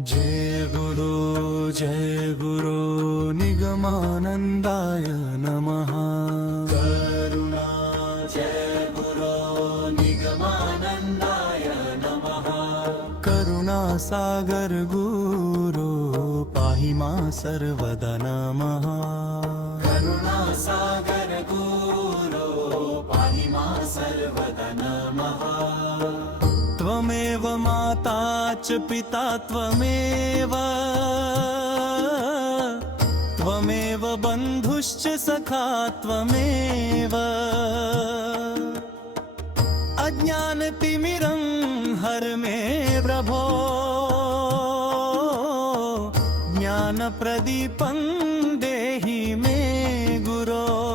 जय गुरु निगमानन्दाय नमः। करुणा जय गुरु निगमानन्दाय नमः। करुणासागर गुरो पाहि मां सर्वदा नमः। करुणासागर गुरो पाहि मां सर्वदा नमः। त्वमेव माता च पिता त्वमेव त्वमेव बन्धुश्च सखा त्वमेव। अज्ञानतिमिरं हर मे प्रभो ज्ञानप्रदीपं देहि मे गुरो।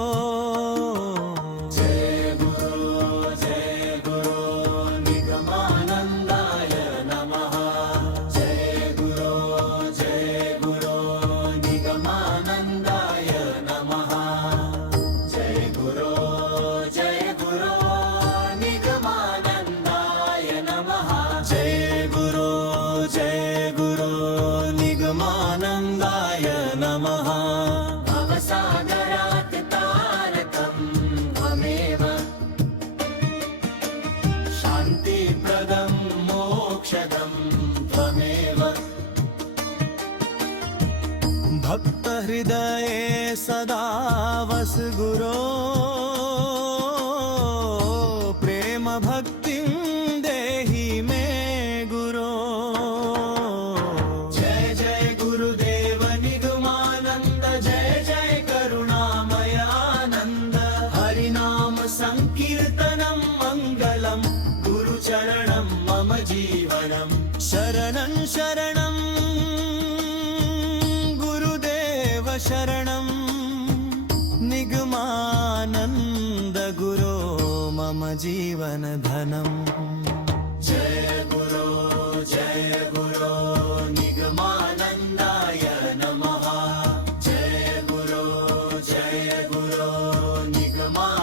निगमानन्दाय नमः। भवसागरात् तारकं त्वमेव। शान्तिप्रदं मोक्षदं त्वमेव। भक्तहृदये सदा वस गुरो प्रेम भक्तिं देहि मे गुरो। संकीर्तनं मङ्गलं गुरुचरणं मम जीवनं। शरणं शरणं गुरुदेव शरणं निगमानन्द गुरो मम जीवन धनम्। जय गुरो निगमानन्दाय नमः। जय गुरो निगमा